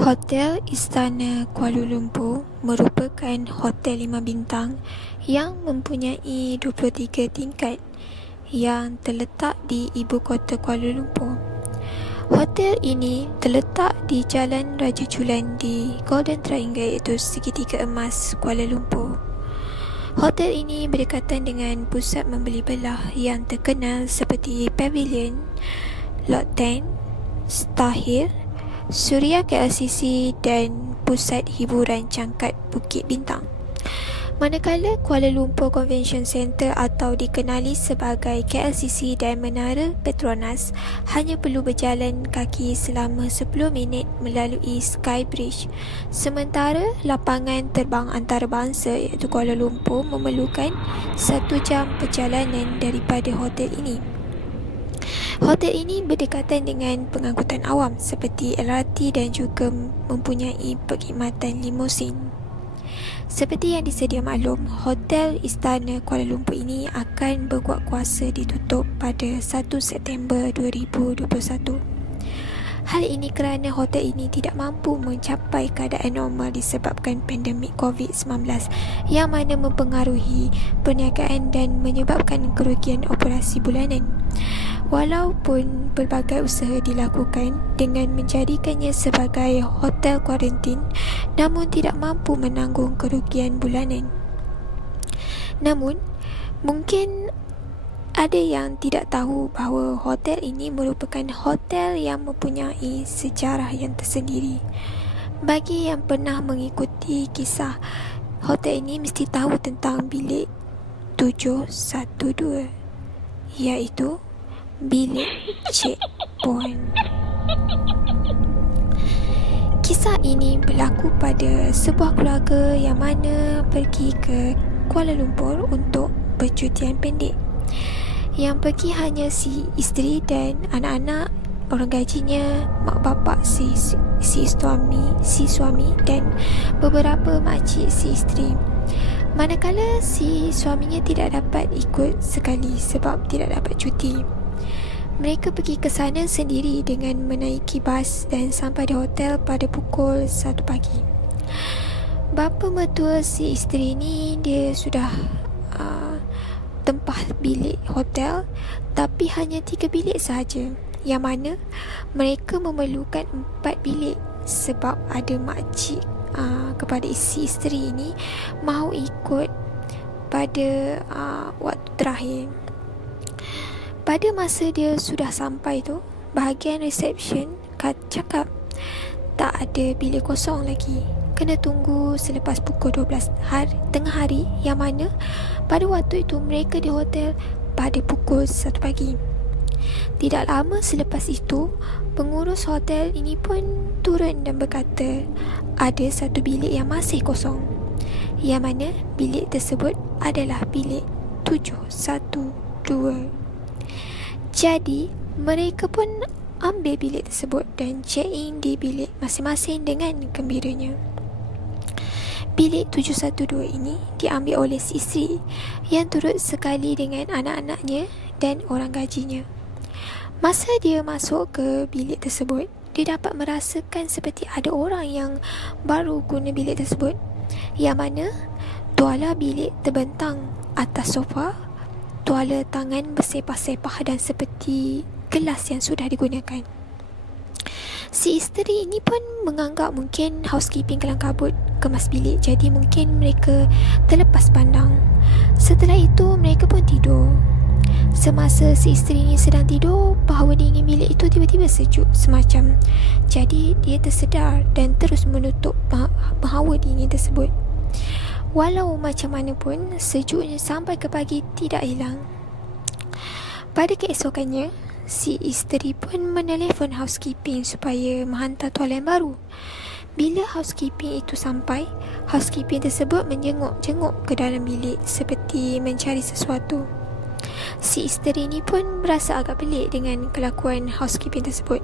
Hotel Istana Kuala Lumpur merupakan hotel 5 bintang yang mempunyai 23 tingkat yang terletak di ibu kota Kuala Lumpur. Hotel ini terletak di Jalan Raja Chulan di Golden Triangle, iaitu segitiga emas Kuala Lumpur. Hotel ini berdekatan dengan pusat membeli belah yang terkenal seperti Pavilion, Lot 10, Starhill, Suria KLCC dan pusat hiburan Cangkat Bukit Bintang. Manakala Kuala Lumpur Convention Centre atau dikenali sebagai KLCC dan Menara Petronas hanya perlu berjalan kaki selama 10 minit melalui Sky Bridge, sementara lapangan terbang antarabangsa iaitu Kuala Lumpur memerlukan 1 jam perjalanan daripada hotel ini. Hotel ini berdekatan dengan pengangkutan awam seperti LRT dan juga mempunyai perkhidmatan limusin. Seperti yang disedia maklum, Hotel Istana Kuala Lumpur ini akan berkuat kuasa ditutup pada 1 September 2021. Hal ini kerana hotel ini tidak mampu mencapai keadaan normal disebabkan pandemik COVID-19 yang mana mempengaruhi perniagaan dan menyebabkan kerugian operasi bulanan. Walaupun pelbagai usaha dilakukan dengan menjadikannya sebagai hotel kuarantin, namun tidak mampu menanggung kerugian bulanan. Namun, mungkin ada yang tidak tahu bahawa hotel ini merupakan hotel yang mempunyai sejarah yang tersendiri. Bagi yang pernah mengikuti kisah hotel ini mesti tahu tentang bilik 712, iaitu bilik checkpoint. Kisah ini berlaku pada sebuah keluarga yang mana pergi ke Kuala Lumpur untuk percutian pendek. Yang pergi hanya si isteri dan anak-anak, orang gajinya, mak bapak si suami dan beberapa makcik si isteri. Manakala si suaminya tidak dapat ikut sekali sebab tidak dapat cuti. Mereka pergi ke sana sendiri dengan menaiki bas dan sampai di hotel pada pukul 1 pagi. Bapa mertua si isteri ni dia sudah tempah bilik hotel, tapi hanya 3 bilik sahaja, yang mana mereka memerlukan 4 bilik sebab ada makcik kepada si isteri ini mahu ikut pada waktu terakhir. Pada masa dia sudah sampai tu, bahagian reception cakap tak ada bilik kosong lagi, kena tunggu selepas pukul 12 tengah hari, yang mana pada waktu itu mereka di hotel pada pukul 1 pagi. Tidak lama selepas itu, pengurus hotel ini pun turun dan berkata ada 1 bilik yang masih kosong, yang mana bilik tersebut adalah bilik 712. Jadi, mereka pun ambil bilik tersebut dan check-in di bilik masing-masing dengan gembiranya. Bilik 712 ini diambil oleh si isteri yang turut sekali dengan anak-anaknya dan orang gajinya. Masa dia masuk ke bilik tersebut, dia dapat merasakan seperti ada orang yang baru guna bilik tersebut, yang mana tuala bilik terbentang atas sofa, tuala tangan bersepah-sepah dan seperti gelas yang sudah digunakan. Si isteri ini pun menganggap mungkin housekeeping kelang kabut kemas bilik, jadi mungkin mereka terlepas pandang. Setelah itu mereka pun tidur. Semasa si isteri ini sedang tidur, hawa dingin bilik itu tiba-tiba sejuk semacam. Jadi dia tersedar dan terus menutup hawa dingin tersebut. Walau macam mana pun, sejuknya sampai ke pagi tidak hilang. Pada keesokannya, si isteri pun menelefon housekeeping supaya menghantar tualan baru. Bila housekeeping itu sampai, housekeeping tersebut menjenguk-jenguk ke dalam bilik seperti mencari sesuatu. Si isteri ini pun berasa agak pelik dengan kelakuan housekeeping tersebut.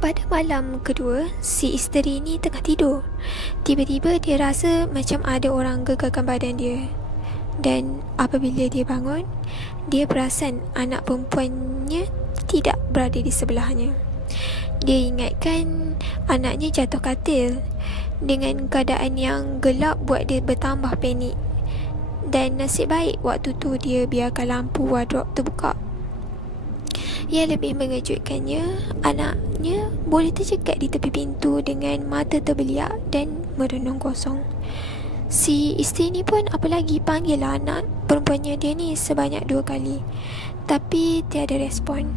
Pada malam kedua, si isteri ini tengah tidur. Tiba-tiba dia rasa macam ada orang gegakkan badan dia. Dan apabila dia bangun, dia perasan anak perempuannya tidak berada di sebelahnya. Dia ingatkan anaknya jatuh katil. Dengan keadaan yang gelap buat dia bertambah panik. Dan nasib baik waktu tu dia biarkan lampu wardrobe terbuka. Yang lebih mengejutkannya, anaknya boleh tercekat di tepi pintu dengan mata terbeliak dan merenung kosong. Si isteri ni pun apalagi panggil anak perempuannya dia ni sebanyak 2 kali, tapi tiada respon.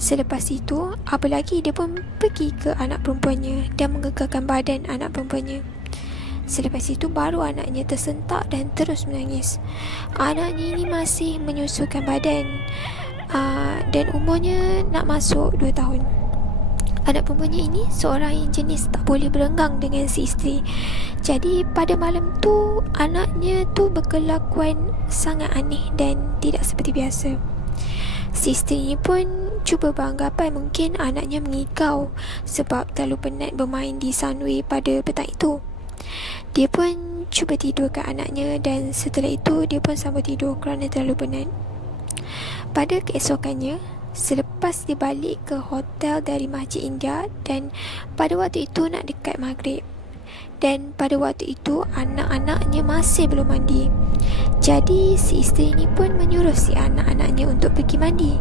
Selepas itu, apalagi dia pun pergi ke anak perempuannya dan menggegarkan badan anak perempuannya. Selepas itu baru anaknya tersentak dan terus menangis. Anaknya ini masih menyusukan badan dan umurnya nak masuk 2 tahun. Anak perempuannya ini seorang yang jenis tak boleh berenggang dengan si isteri. Jadi pada malam tu anaknya tu berkelakuan sangat aneh dan tidak seperti biasa. Si isteri ni pun cuba beranggapan mungkin anaknya mengigau sebab terlalu penat bermain di sunway pada petang itu. Dia pun cuba tidurkan anaknya dan setelah itu dia pun sambung tidur kerana terlalu penat. Pada keesokannya, selepas dia balik ke hotel dari Masjid India dan pada waktu itu nak dekat maghrib. Dan pada waktu itu anak-anaknya masih belum mandi. Jadi si isteri ni pun menyuruh si anak-anaknya untuk pergi mandi.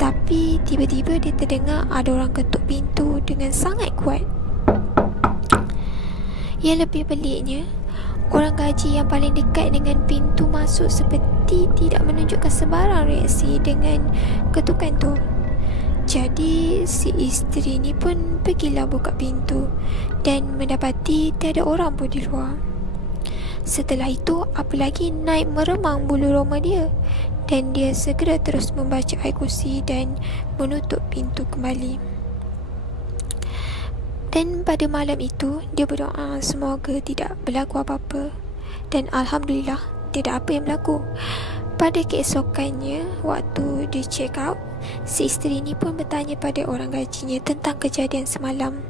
Tapi tiba-tiba dia terdengar ada orang ketuk pintu dengan sangat kuat. Yang lebih peliknya, orang gaji yang paling dekat dengan pintu masuk seperti tidak menunjukkan sebarang reaksi dengan ketukan tu. Jadi si isteri ni pun pergilah buka pintu dan mendapati tiada orang pun di luar. Setelah itu, apalagi naik meremang bulu roma dia dan dia segera terus membaca ayat kursi dan menutup pintu kembali. Dan pada malam itu, dia berdoa semoga tidak berlaku apa-apa. Dan Alhamdulillah, tidak apa yang berlaku. Pada keesokannya, waktu dia check out, si isteri ni pun bertanya pada orang gajinya tentang kejadian semalam.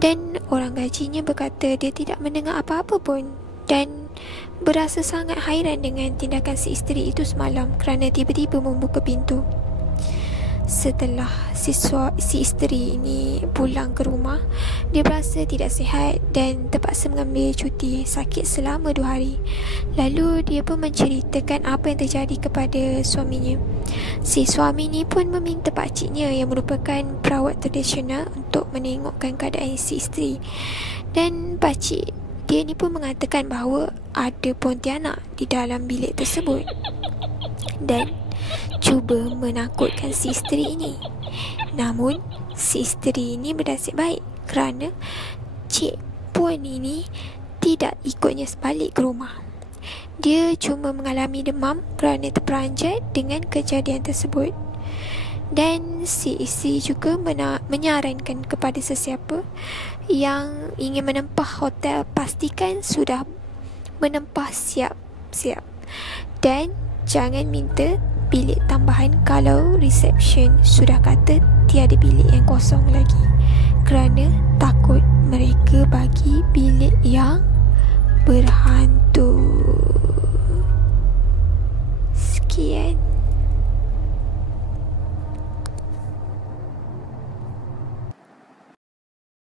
Dan orang gajinya berkata dia tidak mendengar apa-apa pun dan berasa sangat hairan dengan tindakan si isteri itu semalam kerana tiba-tiba membuka pintu. Setelah si isteri ini pulang ke rumah, dia berasa tidak sihat dan terpaksa mengambil cuti sakit selama 2 hari. Lalu dia pun menceritakan apa yang terjadi kepada suaminya. Si suami ni pun meminta pakciknya yang merupakan perawat tradisional untuk menengokkan keadaan si isteri. Dan pakcik dia ni pun mengatakan bahawa ada pontianak di dalam bilik tersebut dan cuba menakutkan si isteri ini. Namun si isteri ini bernasib baik kerana Cik Puan ini tidak ikutnya balik ke rumah. Dia cuma mengalami demam kerana terperanjat dengan kejadian tersebut. Dan si isteri juga menyarankan kepada sesiapa yang ingin menempah hotel, pastikan sudah menempah siap-siap dan jangan minta bilik tambahan kalau reception sudah kata tiada bilik yang kosong lagi, kerana takut mereka bagi bilik yang berhantu.